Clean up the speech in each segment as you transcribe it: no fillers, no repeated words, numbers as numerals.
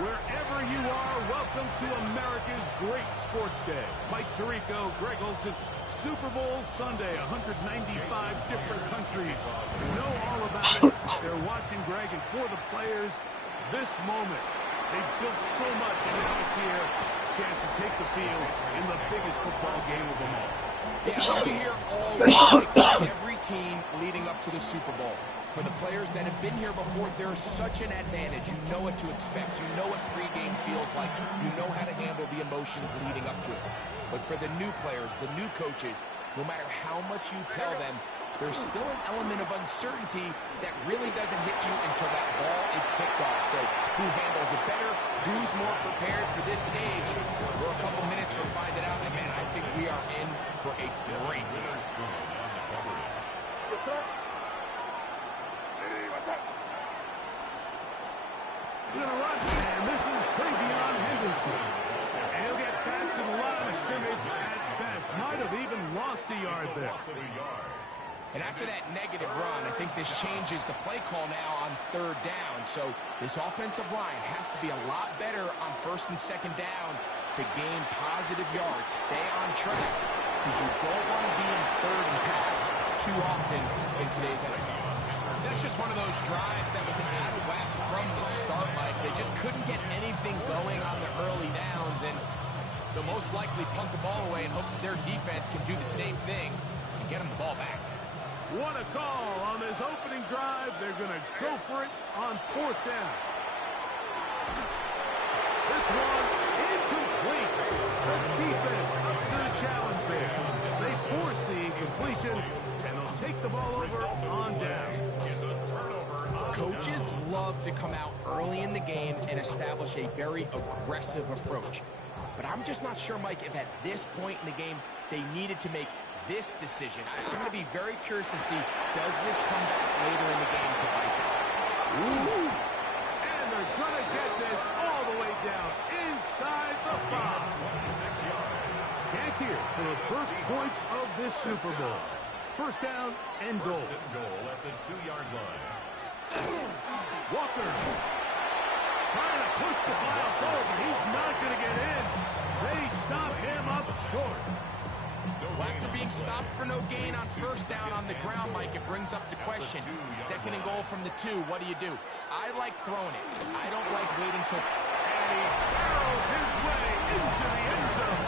Wherever you are, welcome to America's Great Sports Day. Mike Tirico, Greg Olson, Super Bowl Sunday, 195 different countries know all about it. They're watching, Greg, and for the players, this moment, they've built so much, and now it's here. Chance to take the field in the biggest football game of them all. Yeah, we hear all week from every team leading up to the Super Bowl. For the players that have been here before, there's such an advantage. You know what to expect. You know what pregame feels like. You know how to handle the emotions leading up to it. But for the new players, the new coaches, no matter how much you tell them, there's still an element of uncertainty that really doesn't hit you until that ball is kicked off. So who handles it better? Who's more prepared for this stage? We're a couple minutes from finding out. And man, I think we are in for a great game. Gonna run, and this is Travion Henderson. And he'll get back to the line of scrimmage at best. Might have even lost a yard there. And after that negative run, I think this changes the play call now on third down. So this offensive line has to be a lot better on first and second down to gain positive yards. Stay on track, because you don't want to be in third and pass too often in today's NFL. That's just one of those drives that was out of whack from the start, Mike. They just couldn't get anything going on the early downs, and they'll most likely punt the ball away and hope that their defense can do the same thing and get them the ball back. What a call on this opening drive. They're going to go for it on fourth down. This one incomplete. The defense up to the challenge there. They force the incompletion, and they'll take the ball over on down. Coaches love to come out early in the game and establish a very aggressive approach. But I'm just not sure, Mike, if at this point in the game they needed to make this decision. I'm going to be very curious to see, does this come back later in the game to bite them? Ooh. And they're going to get this all the way down inside the 5. 26 yards. Chance here for the first points of this Super Bowl. First down and goal. First and goal at the 2-yard line. Walker trying to push the ball forward, but he's not going to get in. They stop him up short. Well, after being stopped for no gain on first down on the ground, Mike, it brings up the question. Second and goal from the 2, what do you do? I like throwing it. I don't like waiting till... And he barrels his way into the end zone.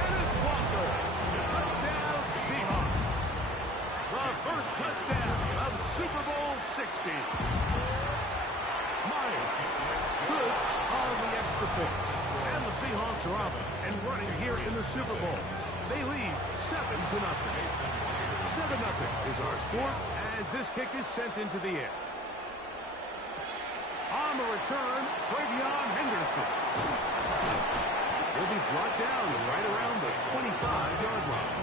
Kenneth Walker, touchdown Seahawks. The first touchdown of Super Bowl 60. Myers, good on the extra point. And the Seahawks are off and running here in the Super Bowl. They lead 7-0. 7-0 is our score as this kick is sent into the air. On the return, Travion Henderson. He'll be brought down right around the 25-yard line.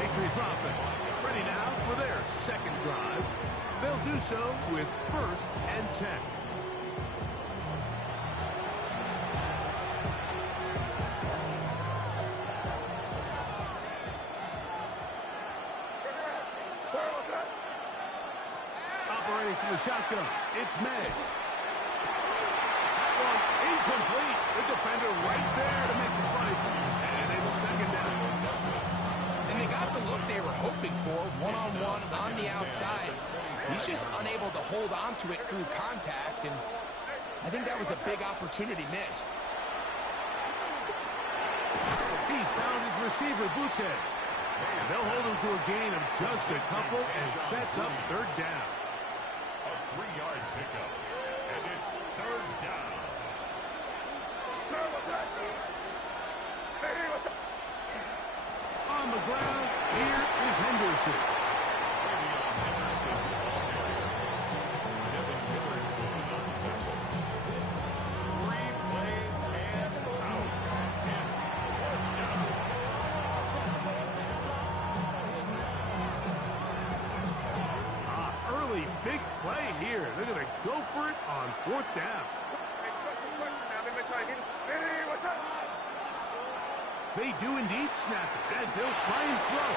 Patriots offense ready now for their second drive. They'll do so with 1st and 10. Operating from the shotgun, it's May. That one incomplete. The defender right there to make the play. And it's second down. And they got the look they were hoping for, one-on-one on the outside. He's just unable to hold on to it through contact, and I think that was a big opportunity missed. He's found his receiver, Butte. And they'll hold him to a gain of just a couple and sets up third down. A 3-yard pickup, and it's third down. On the ground, here is Henderson. Big play here. They're going to go for it on fourth down. They do indeed snap it as they'll try and throw.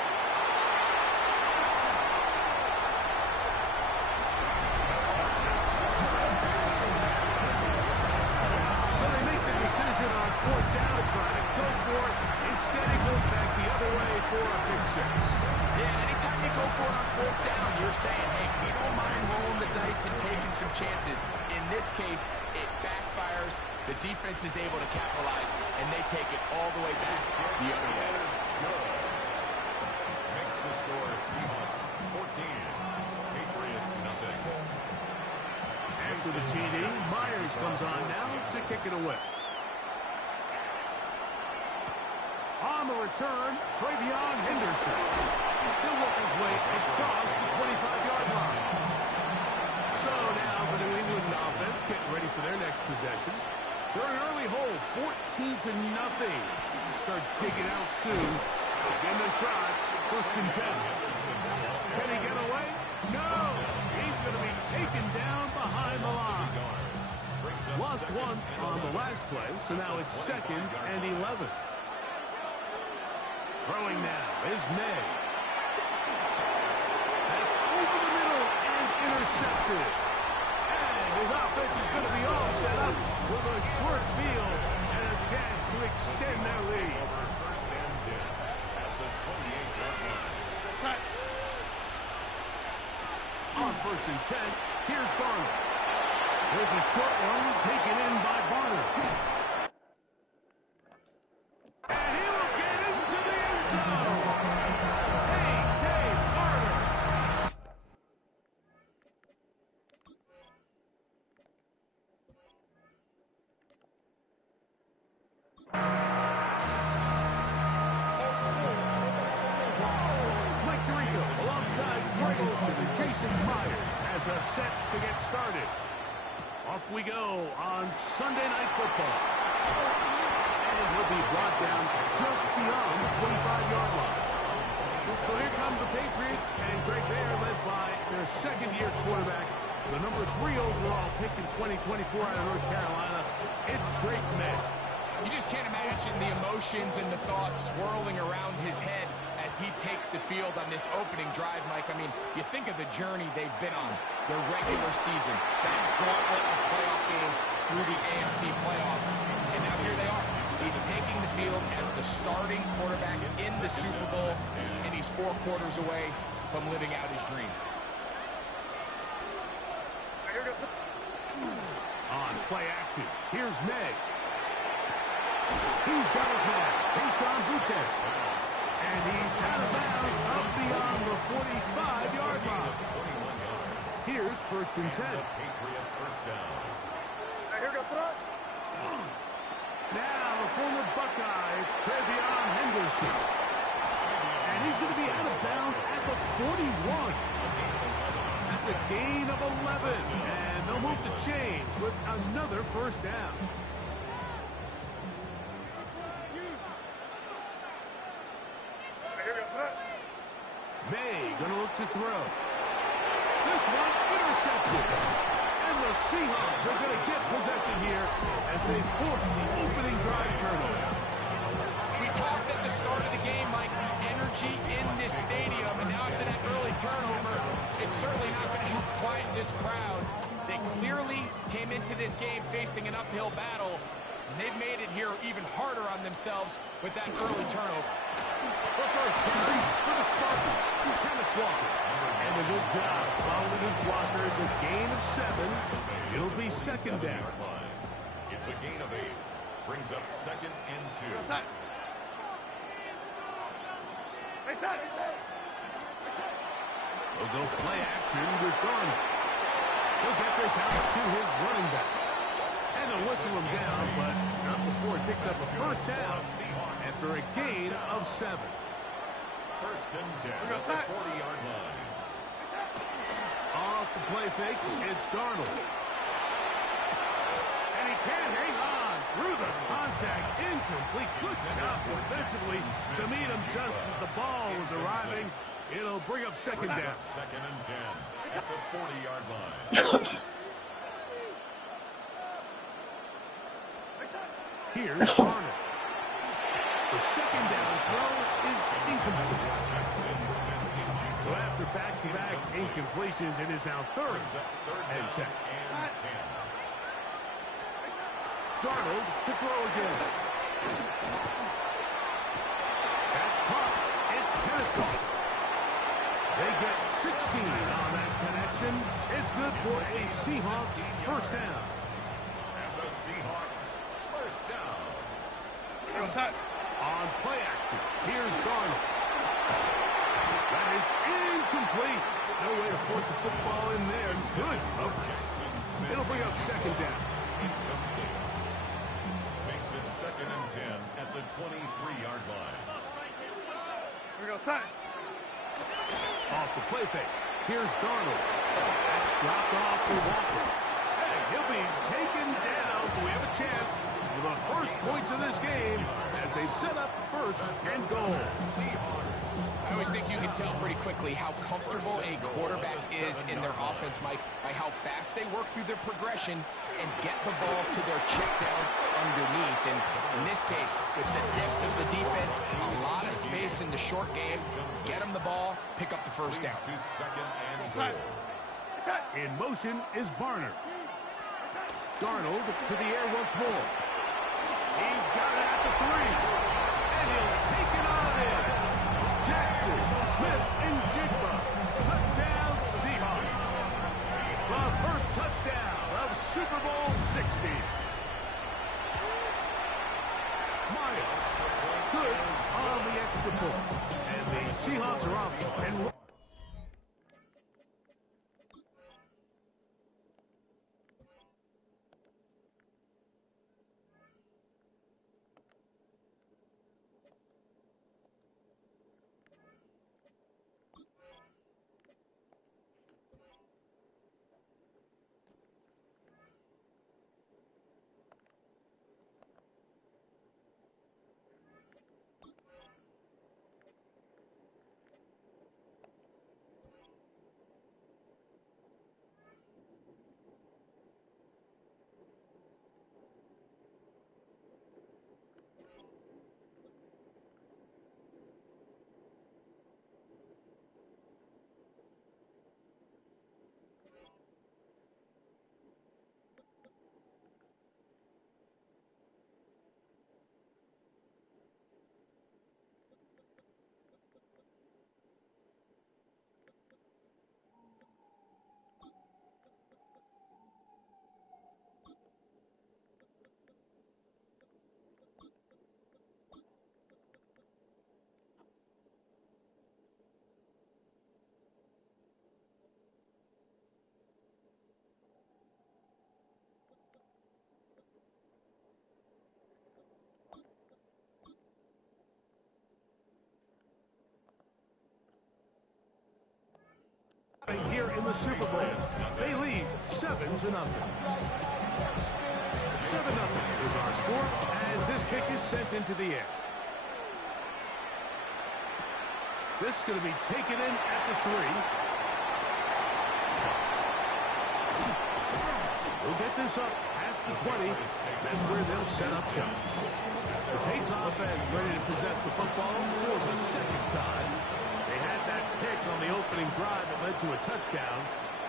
a pick six. Yeah, and anytime you go for it on fourth down, you're saying, hey, we don't mind rolling the dice and taking some chances. In this case, it backfires. The defense is able to capitalize, and they take it all the way back the other way. Makes the score Seahawks 14, Patriots nothing. After the TD, Myers comes on now to kick it away. On the return, Travion Henderson. He'll work his way across the 25-yard line. So now the New England offense getting ready for their next possession. They're an early hole, 14-0. Start digging out soon. Again this drive, first and 10. Can he get away? No! He's going to be taken down behind the line. Lost one on the last play, so now it's 2nd and 11. Throwing now is May. That's over the middle and intercepted. And his offense is going to be all set up with a short field and a chance to extend their lead. First and 10 at the 28-yard line. On first and 10, here's Barner. There's a short one taken in by Barner. And he will get into the end zone. A.J. Barner. Mike Tirico alongside Greg Olsen and Jason Myers has us set to get started. Off we go on Sunday Night Football. And he'll be brought down just beyond the 25-yard line. So here come the Patriots, and Greg, they are led by their second-year quarterback, the number 3 overall pick in 2024 out of North Carolina. It's Drake May. You just can't imagine the emotions and the thoughts swirling around his head as he takes the field on this opening drive, Mike. I mean, you think of the journey they've been on, their regular season, that gauntlet of playoff games through the AFC playoffs, and now here they are. He's taking the field as the starting quarterback in the Super Bowl, and he's 4 quarters away from living out his dream. On play action, here's May. He's got his man, Keyshawn Boutte. And he's out of bounds up beyond the 45-yard line. Here's first and 10. Patriot first down. Now, the former Buckeye, it's Travion Henderson. And he's going to be out of bounds at the 41. That's a gain of 11. And they'll move the chains with another first down. May gonna look to throw. This one intercepted. And the Seahawks are gonna get possession here as they force the opening drive turnover. We talked at the start of the game, Mike, the energy in this stadium, and now after that early turnover, it's certainly not going to help quiet this crowd. They clearly came into this game facing an uphill battle, and they've made it here even harder on themselves with that early turnover. The first carry for the Spartan, Kenneth Walker. And a good job following his blockers, a gain of 7. It'll be second down. It's a gain of 8. Brings up 2nd and 2. They'll go play action with Garner. He'll get this out to his running back. And they'll whistle him down, but not before it picks up a first down after a gain of 7. First and 10 at the 40-yard line. Off the play fake, it's Darnold. And he can't hang on through the contact. Incomplete. Good job defensively to meet him just as the ball was arriving. It'll bring up second down. 2nd and 10 at the 40-yard line. Here's Garner. The second down throw is incomplete. So after back-to-back incompletions, it is now 3rd and 10. Darnold to throw again. That's caught. It's good for a Seahawks first down. And the Seahawks first down. On play action, here's Darnold. That is incomplete. No way to force the football in there. Good coverage. It'll bring up second down. Incomplete. Makes it 2nd and 10 at the 23-yard line. Off the play fake. Here's Darnold. That's dropped off for Walker. Hey, he'll be taken down. We have a chance for the first points of this game as they set up first and goal. I always think you can tell pretty quickly how comfortable a quarterback is in their offense, Mike, by how fast they work through their progression and get the ball to their check down underneath. And in this case, with the depth of the defense, a lot of space in the short game, get them the ball, pick up the first down. To 2nd and goal. In motion is Barner. Darnold to the air once more. He's got it at the 3. And he'll take it on in. Jackson, Smith, and Jigba. Touchdown, Seahawks. The first touchdown of Super Bowl 60. Miles, good on the extra point. And the Seahawks are off and here in the Super Bowl. They lead 7-0. 7-0 is our score as this kick is sent into the air. This is going to be taken in at the 3. We'll get this up past the 20. That's where they'll set up shop. The Tate's offense ready to possess the football for the second time. They had that pick on the opening drive that led to a touchdown.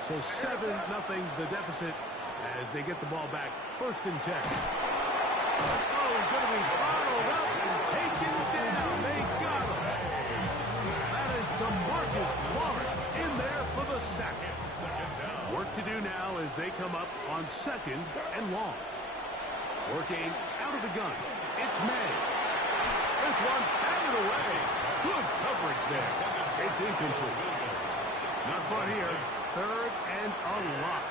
So 7-0 the deficit as they get the ball back. 1st and 10. Oh, he's going to be bottled up and taken down. They got him. That is DeMarcus Lawrence in there for the sack. Work to do now as they come up on 2nd and long. Working out of the gun. It's May. This one batted away. Good coverage there. It's incomplete. Not far here. 3rd and a lot.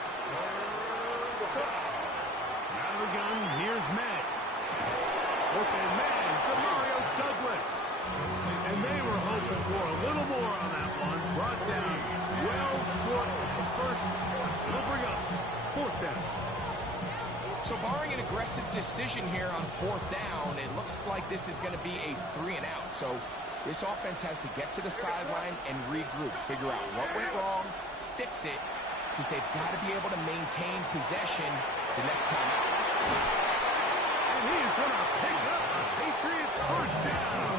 Out of the gun, here's May. Open man, Demario Douglas. And they were hoping for a little more on that one. Brought down well short of the first. It'll bring up 4th down. So barring an aggressive decision here on 4th down, it looks like this is going to be a 3 and out. So this offense has to get to the sideline and regroup, figure out what went wrong, fix it, because they've got to be able to maintain possession the next time out. And he is going to pick up a Patriots first down.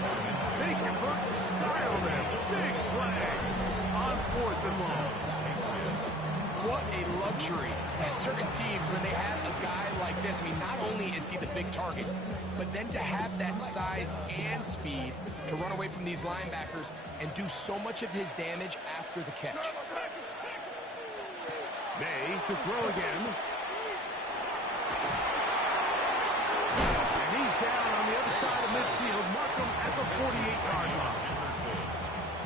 They convert the style there. Big play on 4th and long. What a luxury. Certain teams, when they have a guy like this, I mean, not only is he the big target, but then to have that size and speed to run away from these linebackers and do so much of his damage after the catch. May to throw again. And he's down on the other side of midfield. Mark him at the 48-yard line.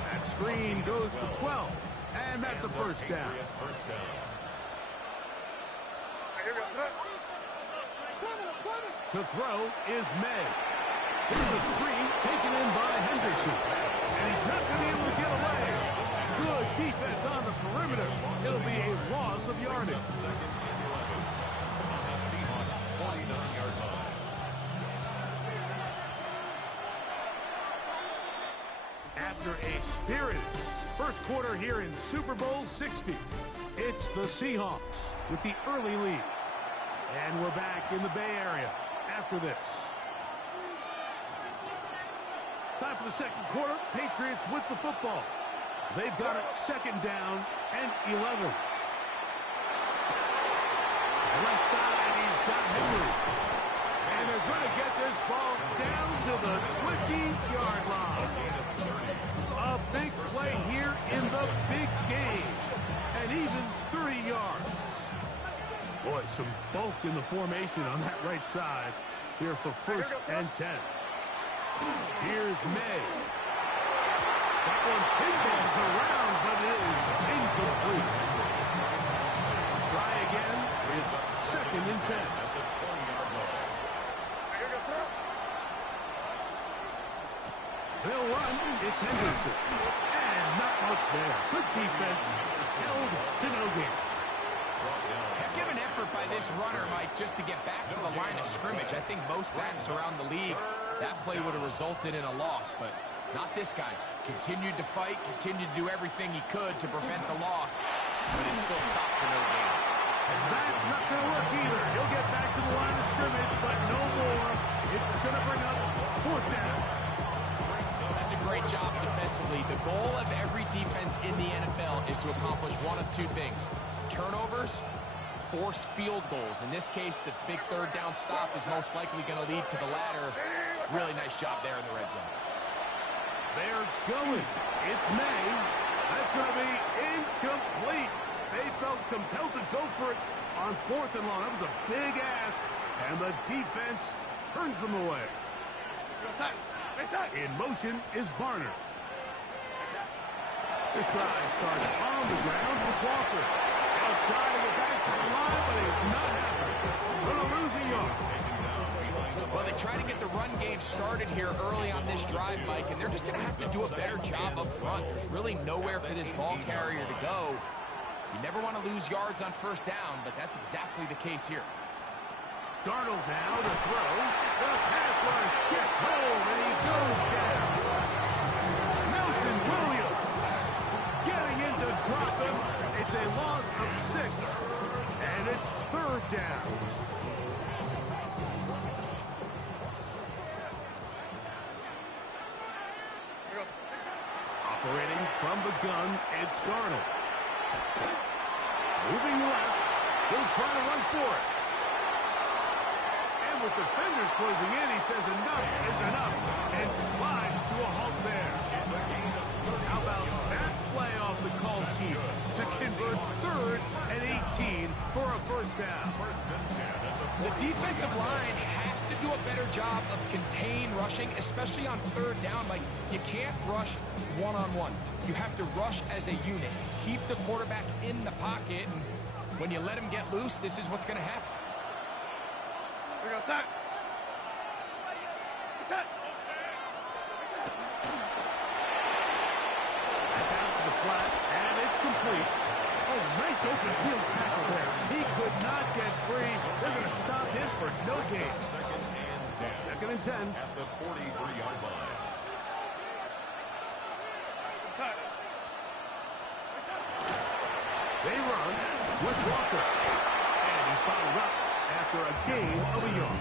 That screen goes for 12. And that's a first down. To throw is May. Here's a screen taken in by Henderson. And he's not going to be able to get away. Good defense on the perimeter. It'll be a loss of yardage. Second and 11 on the Seahawks 49-yard line. After a spirited first quarter here in Super Bowl 60, it's the Seahawks with the early lead. And we're back in the Bay Area after this. Time for the second quarter. Patriots with the football. They've got it second down and 11. Left side, he's got Henry. And they're going to get this ball down to the 20-yard line. A big play here in the big game. And even 30 yards. Boy, some bulk in the formation on that right side here for first and 10. Here's May. That one pinballs around, but it is incomplete. Try again. It's second and 10. At the 20-yard line. They'll run. It's Henderson. And not much there. Good defense. Held to no gain. Heck of an effort by this runner, Mike, just to get back to the line of scrimmage. I think most backs around the league, that play would have resulted in a loss, but not this guy. Continued to fight, continued to do everything he could to prevent the loss, but it still stopped for no gain. And that's not going to work either. He'll get back to the line of scrimmage, but no more. It's going to bring up fourth down. That's a great job defensively. The goal of every defense in the NFL is to accomplish one of two things: turnovers, force field goals. In this case, the big third down stop is most likely going to lead to the latter. Really nice job there in the red zone. They're going. It's May. That's going to be incomplete. They felt compelled to go for it on fourth and long. That was a big ask, and the defense turns them away. In motion is Barner. This drive starts on the ground with Walker. They'll try to get back to the line, but it's not happening. Going to lose a yard. Well, they try to get the run game started here early on this drive, Mike, and they're just going to have to do a better job up front. There's really nowhere for this ball carrier to go. You never want to lose yards on first down, but that's exactly the case here. Darnold now to throw. The pass rush gets home, and he goes down. Milton Williams getting in to drop him. It's a loss of 6, and it's third down. Operating from the gun, it's Darnold. Moving left, he'll try to run for it. And with defenders closing in, he says enough is enough and slides to a halt there. How about that play off the call sheet to convert third and 18 for a first down? The defensive line has to do a better job of contain rushing, especially on third down. Like, you can't rush one-on-one. You have to rush as a unit. Keep the quarterback in the pocket, and when you let him get loose, this is what's going to happen. Set. That's out to the flat, and it's complete. Oh, nice open field tackle there. He could not get free. They're going to stop him for no gain. Second and 10. At the 43-yard line. They run with Walker. And he's bottled up after a gain of a yard.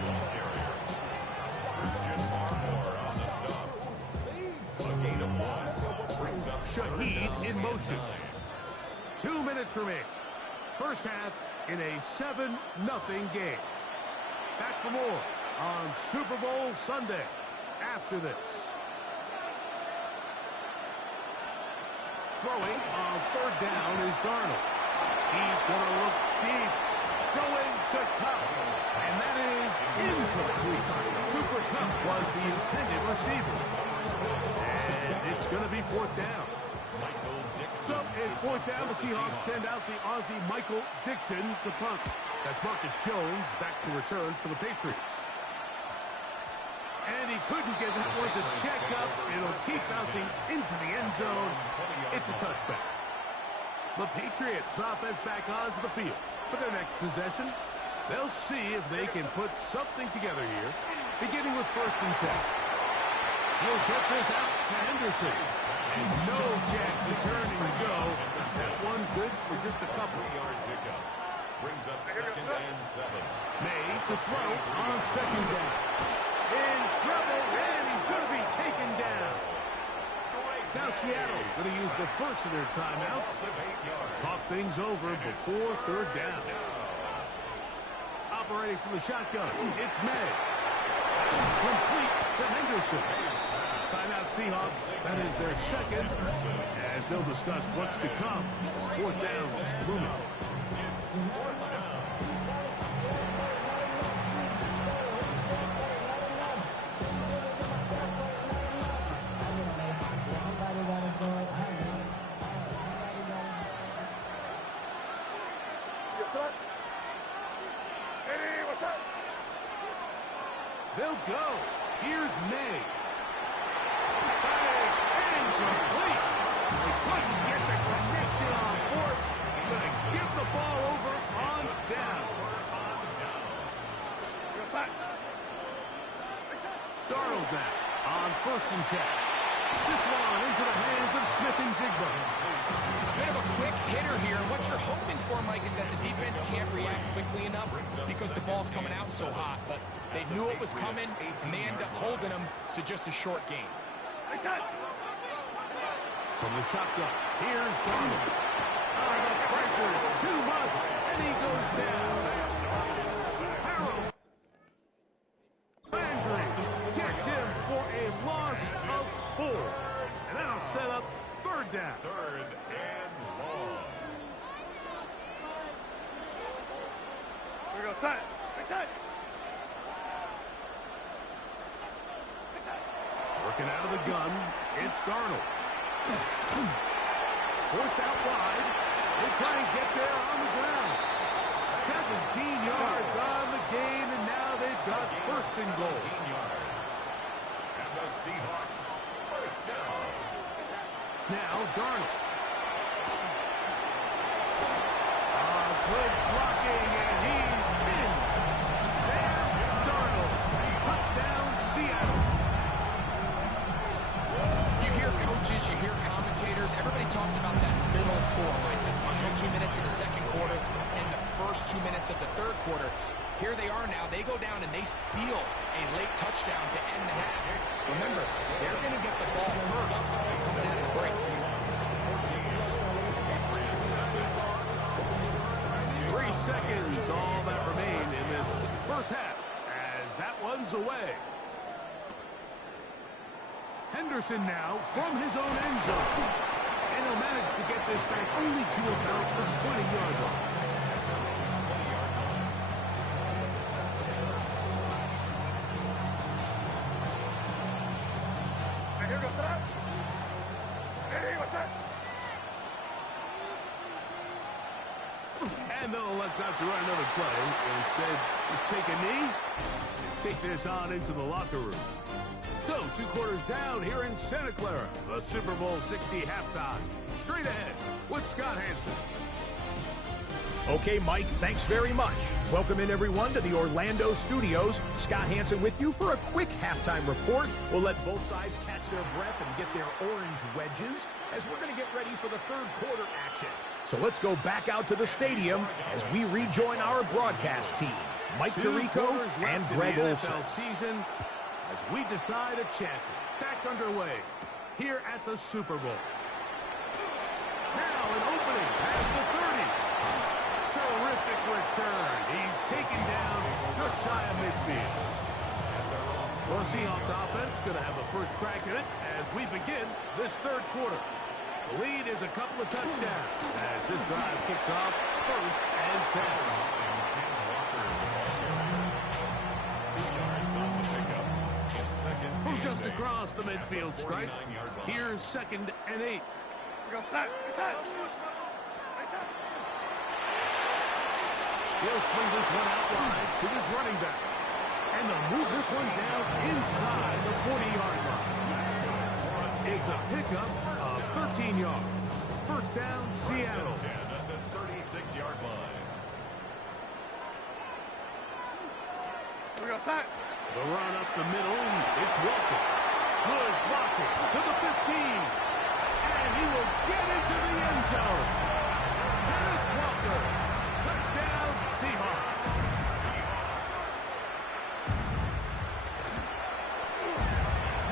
Christian Barmore on the stop. A gain of 1 brings up Shaheed in motion. 2 minutes remain. First half in a 7-0 game. Back for more on Super Bowl Sunday after this. Throwing on third down is Darnold. He's going to look deep. Going to Cup. And that is incomplete. Cooper Kupp was the intended receiver. And it's going to be fourth down. So it's fourth down. The Seahawks send out the Aussie Michael Dixon to punt. That's Marcus Jones back to return for the Patriots. And he couldn't get that one to check up. It'll keep bouncing into the end zone. It's a touchback. The Patriots offense back onto the field for their next possession. They'll see if they can put something together here, beginning with 1st and 10. He'll get this out to Henderson. And no chance to turn and go. That one good for just a couple. Yard pickup. Brings up 2nd and 7. May to throw on 2nd down. In trouble, and he's going to be taken down. Now Seattle going to use the first of their timeouts. Talk things over before 3rd down. Operating from the shotgun, it's May. Complete to Henderson. Timeout Seahawks. That is their 2nd, as they'll discuss what's to come as 4th down is looming. They'll go. Here's May. That is incomplete. They couldn't get the connection on 4th. Going to give the ball over on down. Darnold now on 1st and 10. This one into the hands of Smith and Jigba. Bit of a quick hitter here. What you're hoping for, Mike, is that the defense can't react quickly enough because the ball's coming out so hot. But they knew it was coming, and they end up holding them to just a short game. From the shotgun, here's Darnold. The pressure, too much, and he goes down. Harold Landry gets him for a loss of 4. And that'll set up 3rd down. 3rd and long. Here we go, set. Working out of the gun, it's Darnold. Forced out wide. They try and get there on the ground. 17 yards on the gain, and now they've got 1st and goal. 17 yards. And the Seahawks 1st down. Now Darnold. Good blocking, and he's in. Sam Darnold. Touchdown, Seattle. You hear coaches, you hear commentators, everybody talks about that middle 4, like the final 2 minutes of the 2nd quarter and the first 2 minutes of the 3rd quarter. Here they are now. They go down and they steal a late touchdown to end the half. Remember, they're going to get the ball first coming out of the break. 3 seconds, all that remain in this first half, as that one's away. Henderson now from his own end zone. And he'll manage to get this back only to about the 20-yard line. And they'll elect not to run another play. Instead, just take a knee and take this on into the locker room. So, 2 quarters down here in Santa Clara. The Super Bowl 60 halftime. Straight ahead with Scott Hanson. Okay, Mike, thanks very much. Welcome in, everyone, to the Orlando studios. Scott Hanson with you for a quick halftime report. We'll let both sides catch their breath and get their orange wedges as we're going to get ready for the 3rd quarter action. So let's go back out to the stadium as we rejoin our broadcast team, Mike Tirico and Greg Olson. Season as we decide a champion. Back underway here at the Super Bowl. Now an opening past the 30. Terrific return. He's taken down just shy of midfield. The Seahawks offense going to have the first crack at it as we begin this 3rd quarter. The lead is a couple of touchdowns as this drive kicks off 1st and 10. From just across the midfield stripe, here's 2nd and 8. He'll swing this one out wide to his running back. And they'll move this one down inside the 40-yard line. It's a pickup of 13 yards. 1st down, Seattle. At the 36-yard line. The run up the middle, it's Walker. Good blocking to the 15. And he will get into the end zone. Kenneth Walker. Touchdown, Seahawks.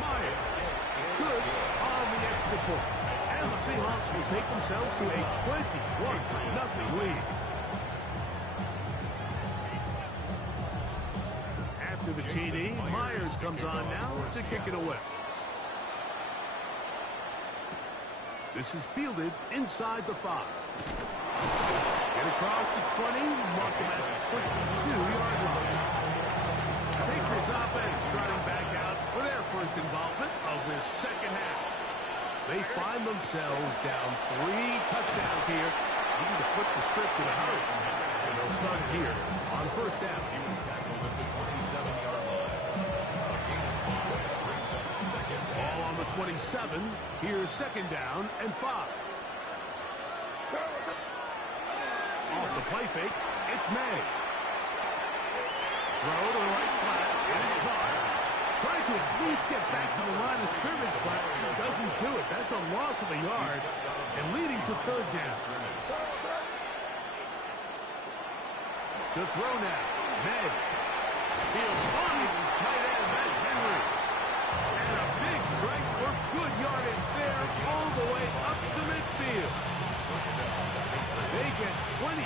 Myers. Good on the extra point. And the Seahawks will take themselves to a 21-0 lead. After the TD, Myers comes on now to kick it away. This is fielded inside the 5. Get across the 20, mark him at the 22-yard line. Patriots offense trotting back out for their first involvement of this 2nd half. They find themselves down 3 touchdowns here. Needing to flip the script in a hurry. And they'll start it here on 1st down. He was tackled at the 27-yard line. A gain of 5 brings up 2nd. Ball on the 27. Here's 2nd down and 5. Off the play fake, it's May. Throw to the right flat. It is caught. Trying to at least get back to the line of scrimmage, but doesn't do it. That's a loss of a yard and leading to 3rd down. To throw now, May. Fields finds tight end, that's Henry. And a big strike for good yardage there all the way up to midfield. They get 25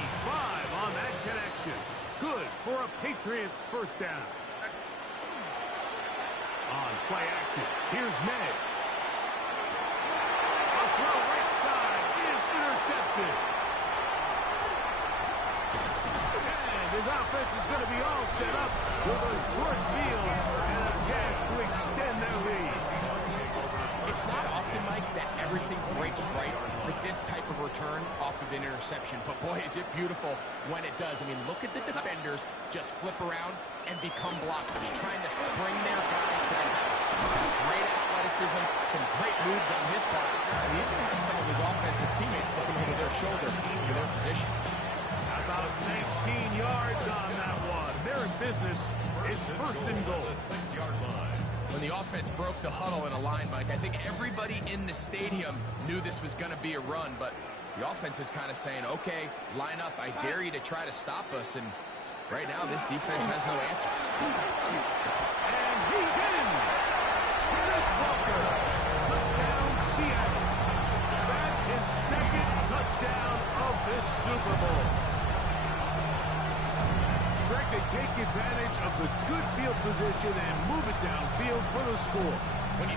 on that connection. Good for a Patriots 1st down. On play action, here's May. A throw right side is intercepted. And his offense is going to be all set up with a short field and a chance to extend their lead. It's not often, Mike, that everything breaks right for this type of return off of an interception. But, boy, is it beautiful when it does. I mean, look at the defenders just flip around and become blockers, trying to spring their guy to the house. Great athleticism, some great moves on his part. And he's going to have some of his offensive teammates looking over their shoulder for their positions. About 19 yards on that one. They're in business. It's 1st and goal. The 6-yard line. When the offense broke the huddle in a line, Mike, I think everybody in the stadium knew this was going to be a run, but the offense is kind of saying, okay, line up. I dare you to try to stop us, and right now this defense has no answers. And he's in. Kenneth Walker. Touchdown, Seattle. That is 2nd touchdown of this Super Bowl. Greg, they take advantage of the good field position and move it downfield for the score. When you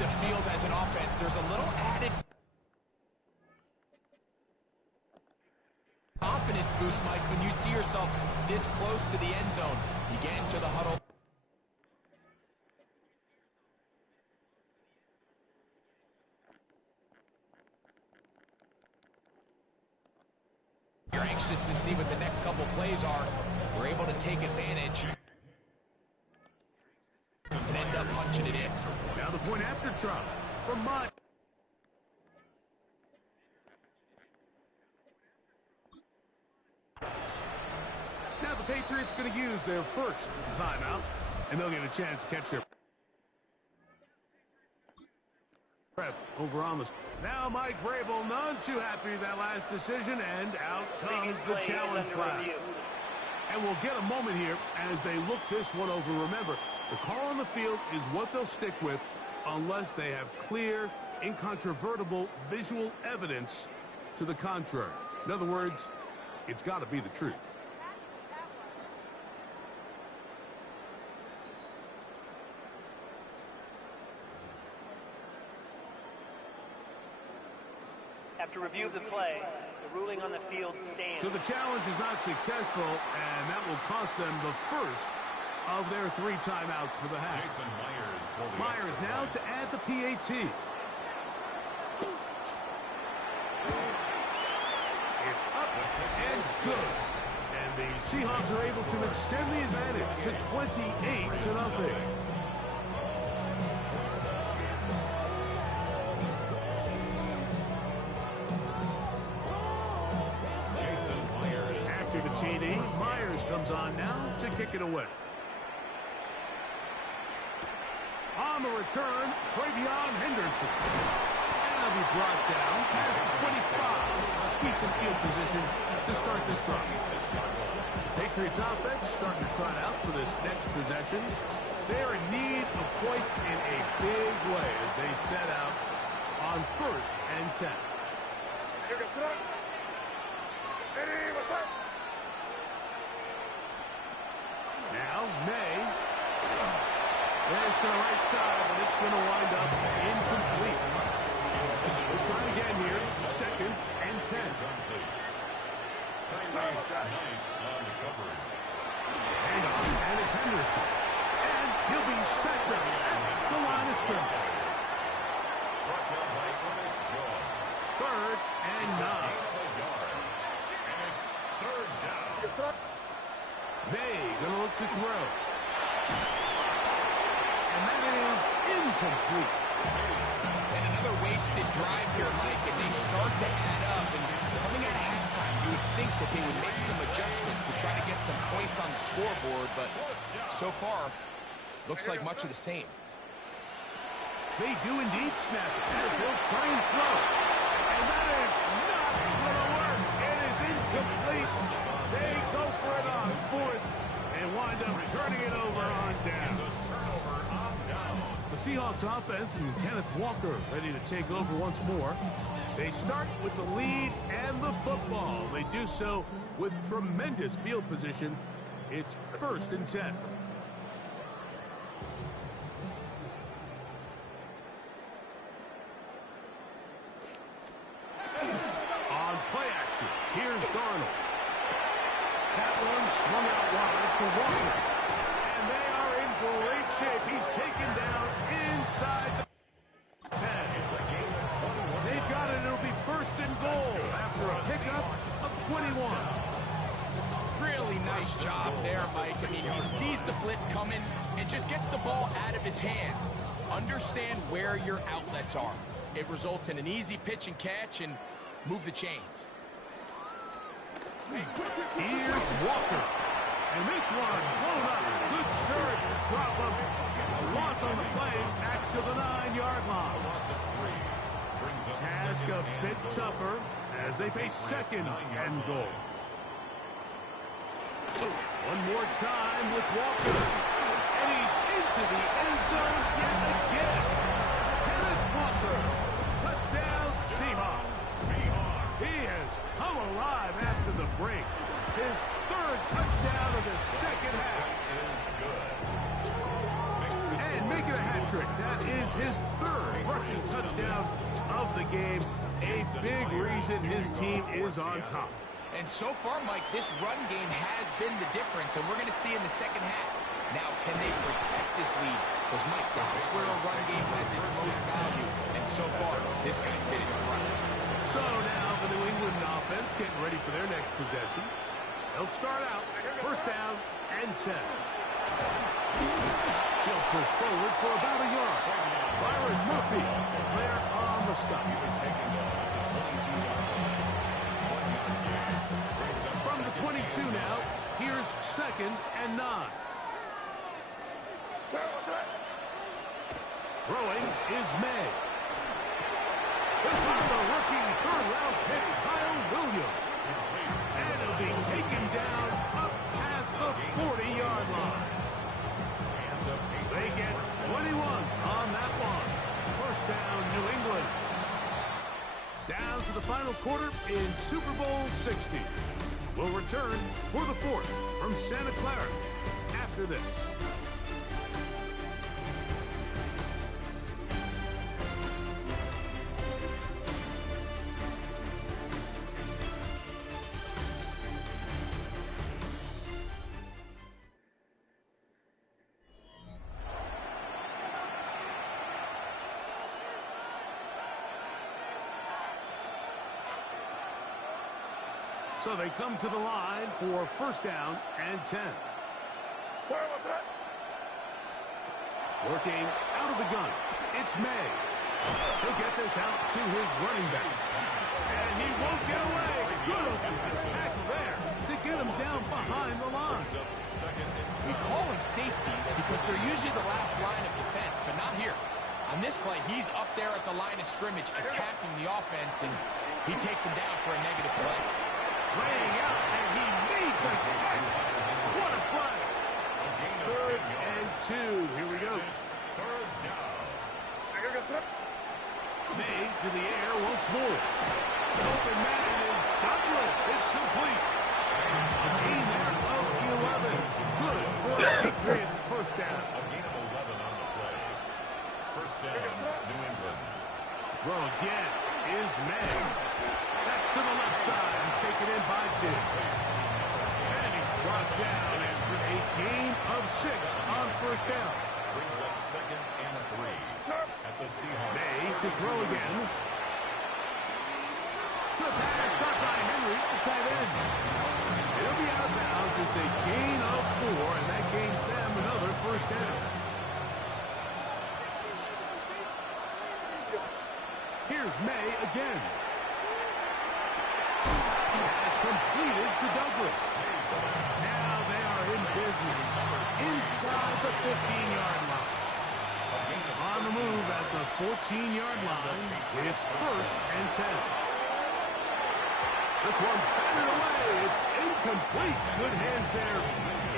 the field as an offense, there's a little added confidence boost, Mike, when you see yourself this close to the end zone. You get into the huddle. You're anxious to see what the next couple plays are. We're able to take advantage. punching it in. Now the point after try from Mike. Now the Patriots going to use their first timeout, and they'll get a chance to catch their breath over on the... Now Mike Vrabel, none too happy with that last decision, and out comes the challenge flag. And we'll get a moment here as they look this one over. Remember, the call on the field is what they'll stick with unless they have clear, incontrovertible visual evidence to the contrary. In other words, it's got to be the truth. After review of the play, the ruling on the field stands. So the challenge is not successful, and that will cost them the first of their 3 timeouts for the half. Jason Myers now to add the PAT. It's up and good. And the Seahawks are able to extend the advantage to 28-0. After the TD, Myers comes on now to kick it away. On the return, Travion Henderson. And he'll be brought down past the 25. Decent field position to start this drive. Patriots offense starting to trot out for this next possession. They're in need of points in a big way as they set out on 1st and 10. Now, May. There's to the right side, but it's going to wind up incomplete. We'll try again here. 2nd and 10. Hang on, and it's Henderson. And he'll be stacked up at the line of scrimmage. 3rd and 9. May going to look to throw. And that is incomplete. And another wasted drive here, Mike, and they start to add up. And coming out of halftime, you would think that they would make some adjustments to try to get some points on the scoreboard, but so far, looks like much of the same. They do indeed snap it as they'll try and throw. And that is not going to work. It is incomplete. They go for it on 4th and wind up turning it over on down. The Seahawks offense and Kenneth Walker ready to take over once more. They start with the lead and the football. They do so with tremendous field position. It's 1st and 10. On play action, here's Darnold. That one swung out wide to Walker. And they are in great shape. He's taken down inside the 10. They've got it. It'll be 1st and goal after a pickup of 21. Really nice job there, Mike. I mean, he sees the blitz coming and just gets the ball out of his hands. Understand where your outlets are. It results in an easy pitch and catch and move the chains. Here's Walker. And this one blown up. Good serve. Drop of a loss on the play back to the 9-yard line. Task a bit tougher as they face 2nd and goal. One more time with Walker. And he's into the end zone yet again. Kenneth Walker. Touchdown Seahawks. He has come alive after the break. His 3rd touchdown of the 2nd half. And making a hat trick. That is his 3rd rushing touchdown of the game. A big reason his team is on top. And so far, Mike, this run game has been the difference, and we're going to see in the 2nd half. Now, can they protect this lead? Because, Mike, that's where a run game has its most value. And so far, this guy's been in the front. So now the New England offense getting ready for their next possession. They'll start out 1st down and 10. He'll push forward for about a yard. Byron Murphy there on the stop. He was taking the 22-yard line. From the 22 now, here's 2nd and 9. Throwing is May. It's on the rookie third-round pick, Kyle Williams. And it'll be taken down up past the 40-yard line. They get 21 on that one. First down, New England. Down to the final quarter in Super Bowl 60. We'll return for the 4th from Santa Clara after this. So they come to the line for first down and 10. Working out of the gun. It's May. He'll get this out to his running back. And he won't get away. Good open tackle there to get him down behind the line. We call them safeties because they're usually the last line of defense, but not here. On this play, he's up there at the line of scrimmage attacking the offense, and he takes him down for a negative play. Laying out, and he made the catch. What a play. 3rd and 2. Here we go. Third down. May to the air once more. Open man is Douglas. It's complete. A gain there of 11. Good for the Patriots. First down. A gain of 11 on the play. First down, New England. Throw again is May. That's to the left side and taken in by Diggs. And he's brought down after a gain of 6 on first down. Brings up 2nd and 3 at the Seahawks. May to throw again. So pass caught by Henry, the tight end. It'll be out of bounds. It's a gain of 4, and that gains them another first down. Here's May again. Has completed to Douglas. Now they are in business inside the 15-yard line. On the move at the 14-yard line, it's 1st and 10. This one batted away. It's incomplete. Good hands there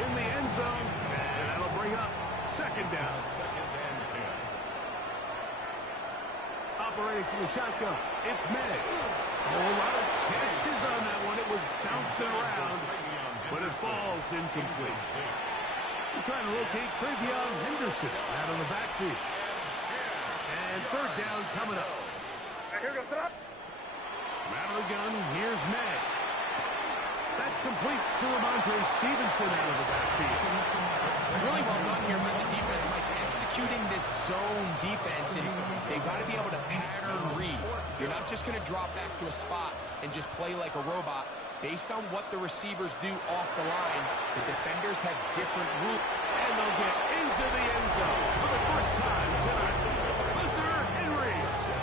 in the end zone. And that'll bring up 2nd down. 2nd and 10. Operating from the shotgun, it's May. A whole lot of chances on that one. It was bouncing around, but it falls incomplete. We're trying to locate Travion Henderson out on the backfield. And 3rd down coming up. Out of the gun, here's May. That's complete to Ramondre Stevenson out of the backfield. Really well done here by the defense, Mike, executing this zone defense, and they've got to be able to pattern read. You're not just going to drop back to a spot and just play like a robot. Based on what the receivers do off the line, the defenders have different rules. And they'll get into the end zone for the first time tonight. Hunter Henry,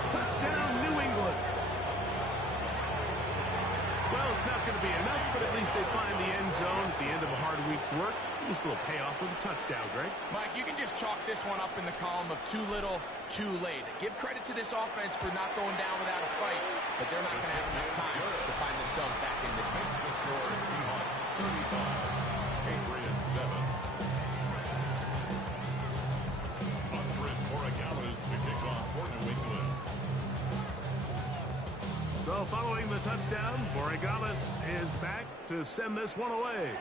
touchdown New England. Well, it's not going to be enough, but at least they find the end zone at the end of a hard week's work. Just a little payoff with a touchdown, Greg. Mike, you can just chalk this one up in the column of too little, too late. Give credit to this offense for not going down without a fight, but they're not going to have enough time to find themselves back in this match. The score, Seahawks 35, Patriots 7. Andres Borregales to kick off for New England. So following the touchdown, Borregales is back to send this one away.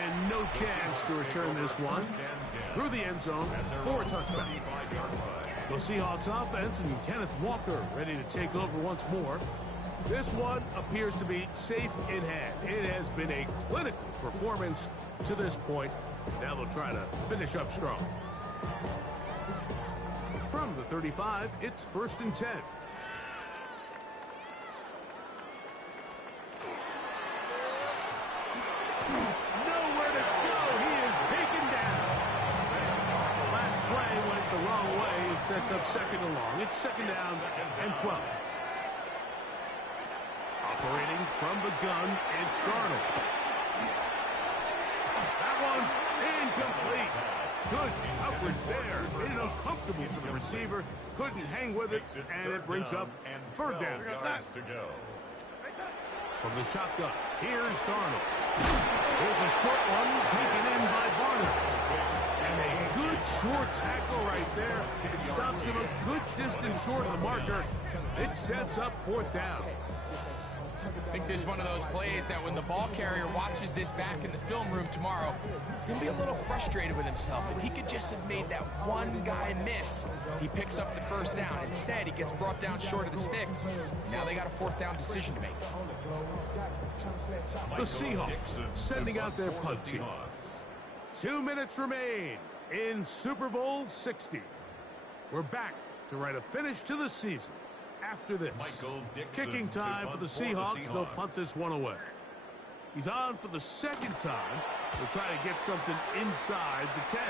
And no chance to return this one through the end zone for a touchdown. The Seahawks offense and Kenneth Walker ready to take over once more. This one appears to be safe in hand. It has been a clinical performance to this point. Now they'll try to finish up strong. From the 35, it's 1st and 10. Nowhere to go. He is taken down. wrong way and sets up second and long. It's second down and 12. Operating from the gun, it's Darnold. That one's incomplete. Good coverage there. Made it uncomfortable for the receiver. Couldn't hang with it, and it brings up third down. To go. From the shotgun, here's Darnold. Here's a short one taken in by Barnett. And a good short tackle right there. It stops him a good distance short of the marker. It sets up fourth down. I think this is one of those plays that when the ball carrier watches this back in the film room tomorrow, he's going to be a little frustrated with himself. If he could just have made that one guy miss, he picks up the first down. Instead, he gets brought down short of the sticks. Now they got a fourth down decision to make. The Seahawks sending out their punt team. 2 minutes remain in Super Bowl 60. We're back to write a finish to the season. After this, kicking time for the Seahawks. They'll punt this one away. He's on for the second time. We'll try to get something inside the 10.